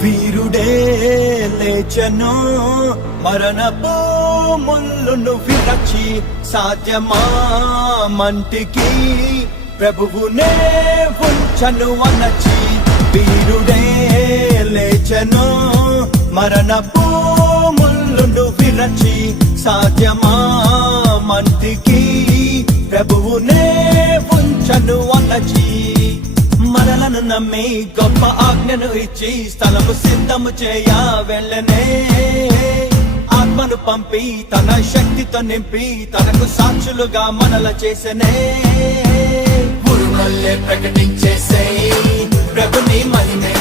వీరుడే లేచెను మరణపు ముళ్ళును విరచి సాధ్యమా మంటికి ప్రభువునే ఉంచను అనచి వీరుడే లేచెను మరణపు ముళ్ళును విరచి సాధ్యమా మంటికి ప్రభువునే ఉంచను అనచి మనలను నమ్మి గొప్ప ఆజ్ఞను ఇచ్చి స్థలము సిద్ధము చేయ వెళ్ళనే ఆత్మను పంపి తన శక్తితో నింపి తనకు సాక్షులుగా మనల చేసనే ఉరుమల్లే ప్రకటించేసే ప్రభుని మహిమే